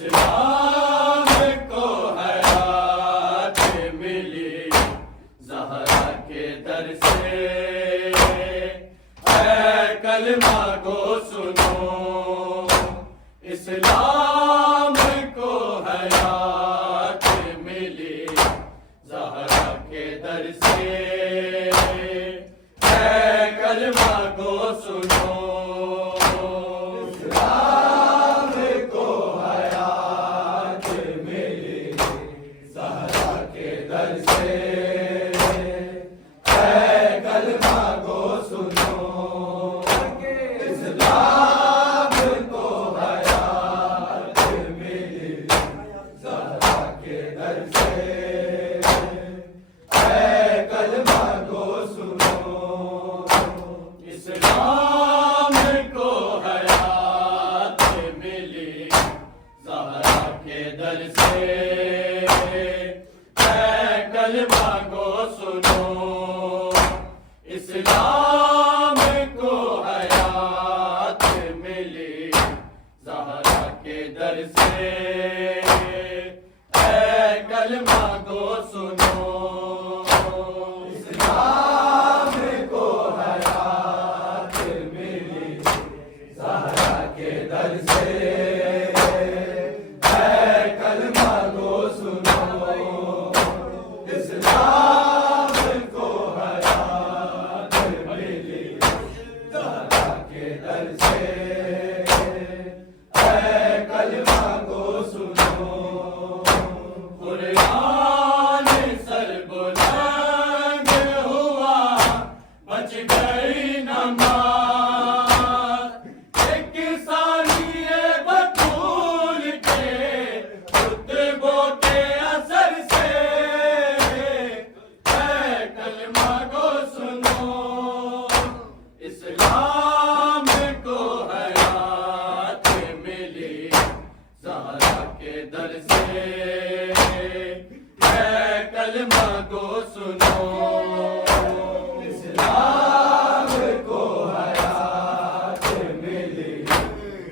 इस्लाम को हयात मिली ज़हरा के दर से, ऐ कलमा गो सुनो। इस्लाम को हयात मिली ज़हरा के दर से, ऐ कलमा गो सुनो। इस्लाम को हयात मिली ज़हरा के दर से, ऐ कलमा गो सुनो। इस्लाम को हयात मिली ज़हरा के दर से, ऐ कलमा गो सुनो। इस्लाम को हयात मिली ज़हरा के दर से, ऐ कलमा गो सुनो। कुरान सर बुलंद हुआ, बच गई नमाज, एक सानिए बतूल के खुतबों के असर से, ऐ कलमा गो सुनो। इस्लाम को हयात मिली ज़हरा के दर से, ऐ कलमा गो सुनो। इस्लाम को हयात मिली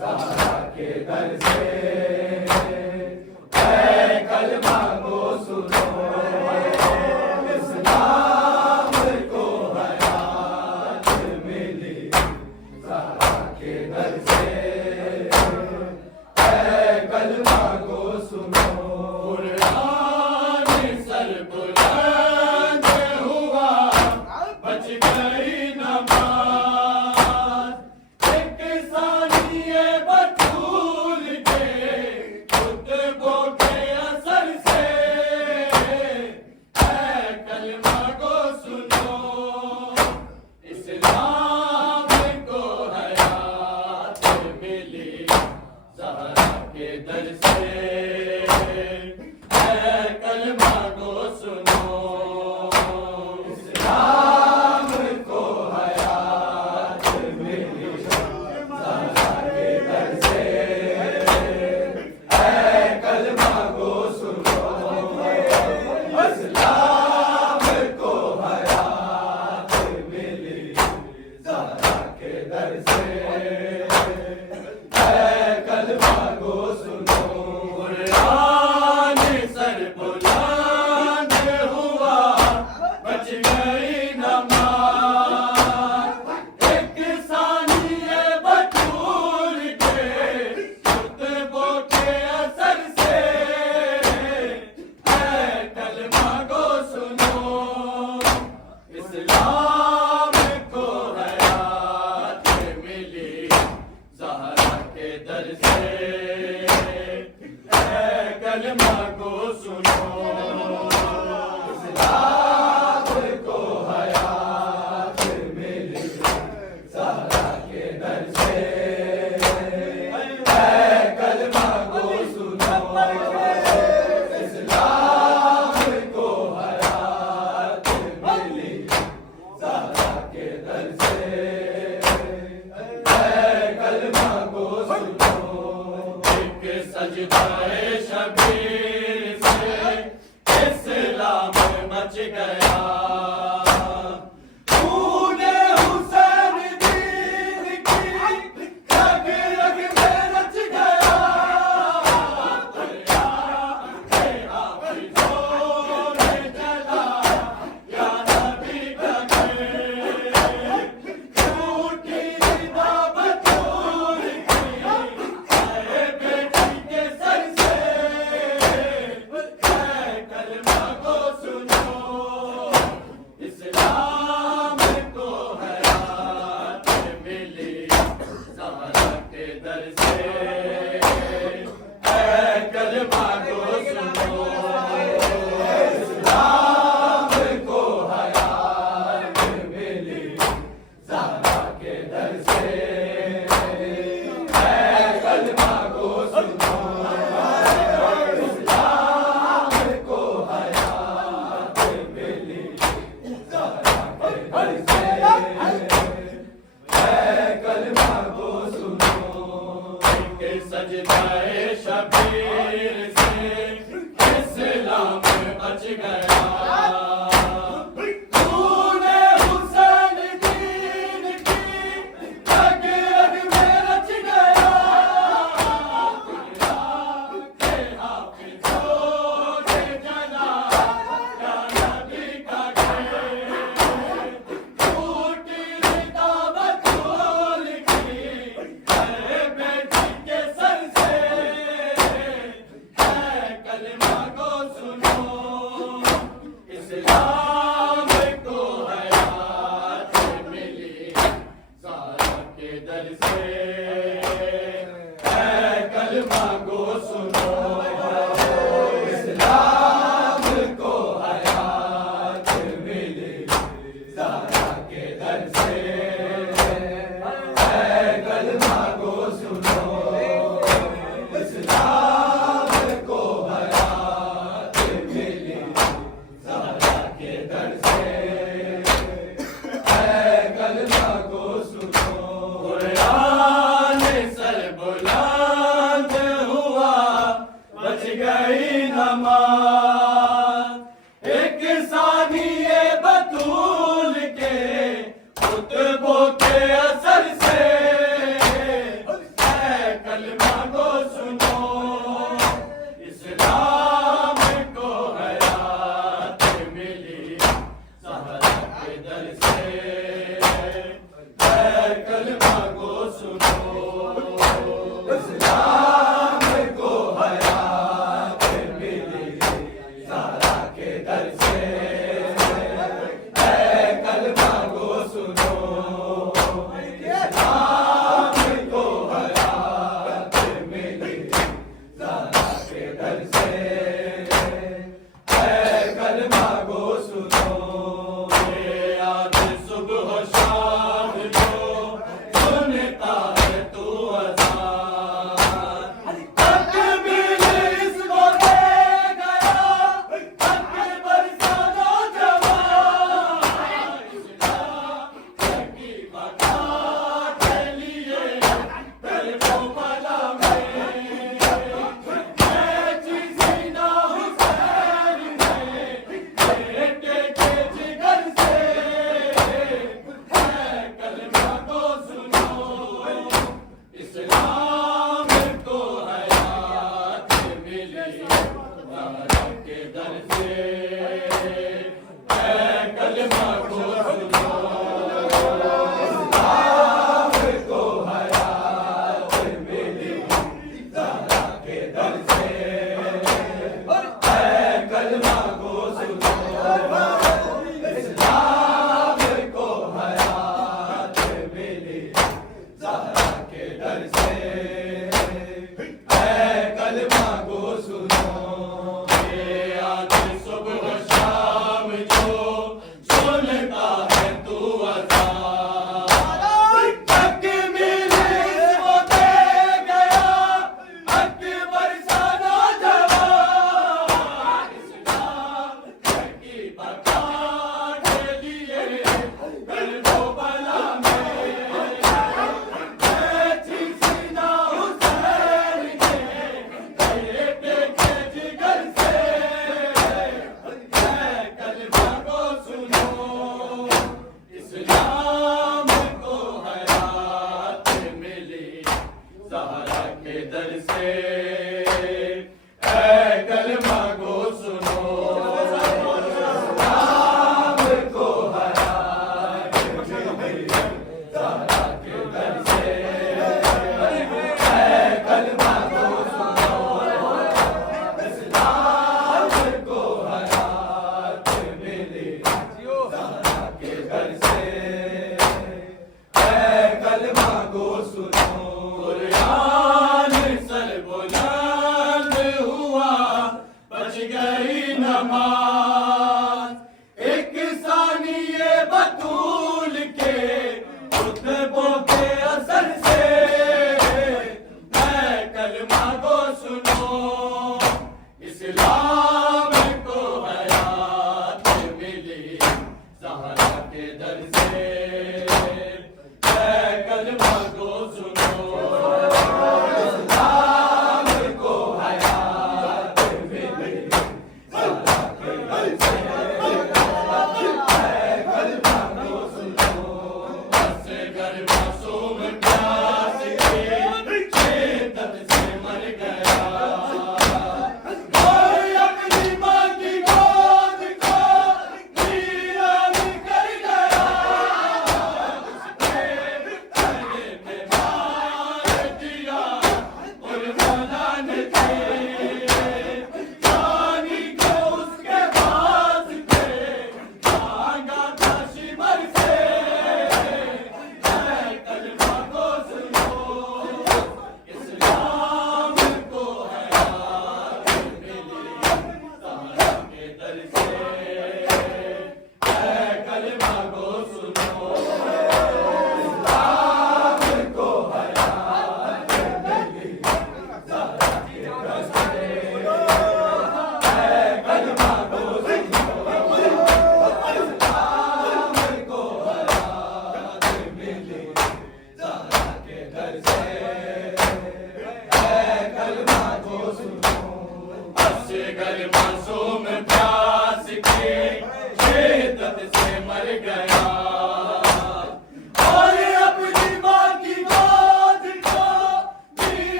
ज़हरा के दर से, ऐ कलमा गो सुनो। इस्लाम को हयात मिली ज़हरा के दर से, ऐ कलमा गो सुनो। कुरान सर बुलंद हुआ, बच गई नमाज, एक सानिए बतूल के खुतबों के असर से, ऐ कलमा गो सुनो। इस्लाम को हयात मिली ज़हरा के दर से, ऐ कलमा गो सुनो। इस्लाम को हयात मिली ज़हरा के दर से, ऐ कलमा गो सुनो। इस्लाम को हयात मिली ज़हरा के दर से, ऐ कलमा गो सुनो। कुरान सर बुलंद हुआ, बच गई नमाज, एक सानिए बतूल के खुतबों के असर से, ऐ कलमा गो सुनो। इस्लाम को हयात मिली ज़हरा के दर से, ऐ कलमा गो सुनो। इस्लाम को हयात मिली ज़हरा के दर से, ऐ कलमा गो सुनो। इस्लाम को हयात मिली ज़हरा के दर से, ऐ कलमा गो सुनो। एक सजदाए शबीर से इस्लाम मच गया, खूने हुसैन दीन की रग रग में रच गया। घर से है कलमा को सुनो, ये आज सुबह शाम जो सुनता है तू अज़ान, हक मिले इसको दे गया, हक बरसाना जवान, इस्लाम की बका के लिए दिल को भला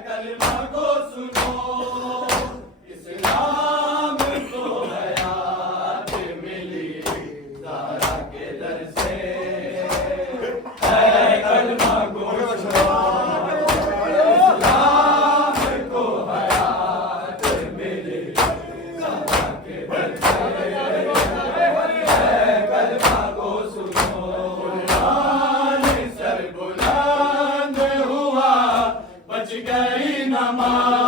कलमा को गई नमाज